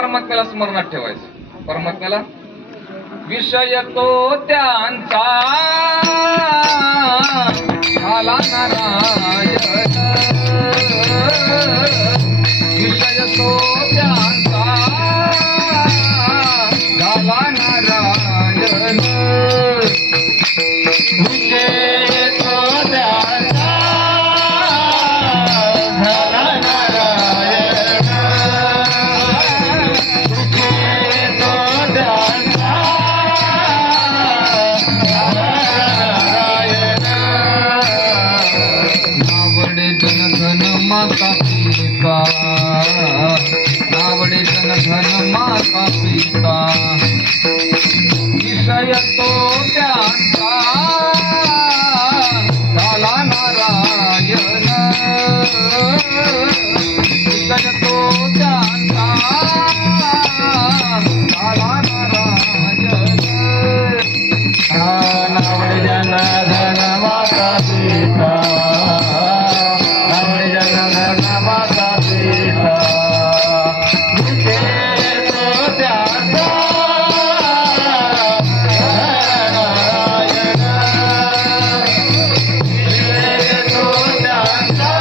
परमात्म्याला स्मरणात ठेवायचं. परमात्म्याला विषय तो त्यांचा झाला नारायण, विषय तो त्यांचा झाला नारायण, विषय तो त्यांचा झाला नारायण, विषय तो त्यांचा नावडे जनधन माता पिता, नावडे जनधन माता पिता, विषय तो त्यांचा झाला नारायण, विषय तो त्यांचा झाला नारायण, नावडे जनधन माता पिता, नावडे जनधन माता पिता, विषय तो त्यांचा नारायण, विषय तो त्यांचा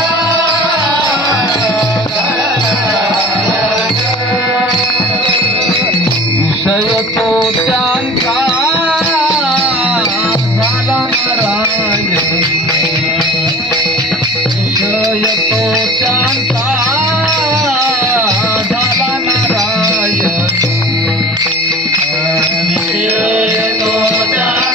विषय तो त्यांचा झाला नारायण, विषय तो त्यांचा झाला नारायण, विषय तो त्यांचा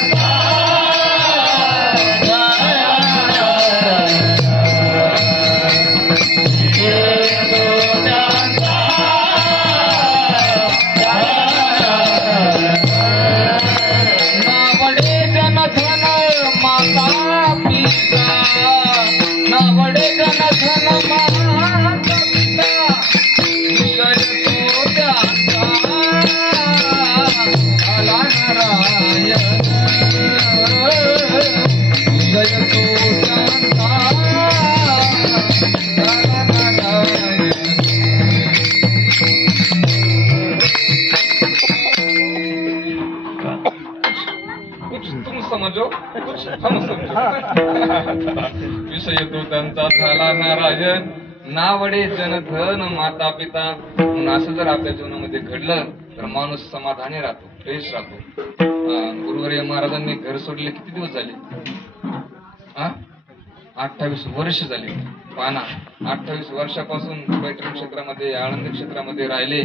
नावडे जनधन माता पिता, नावडे जनधन माता पिता, विषय तो त्यांचा झाला नारायण, विषय तो त्यांचा झाला नारायण. कुछ तुम समझो, कुछ हम समझो. विषय तो त्यांचा झाला नारायण, नावडे जनधन माता पिता. म्हणून असं जर आपल्या जीवनामध्ये घडलं तर माणूस समाधानी राहतो, फ्रेश राहतो. गुरुवर्य महाराजांनी घर सोडले किती दिवस झाले? 28 वर्ष झाली. पाना 28 वर्षापासून पैठण क्षेत्रामध्ये, आळंदी क्षेत्रामध्ये राहिले.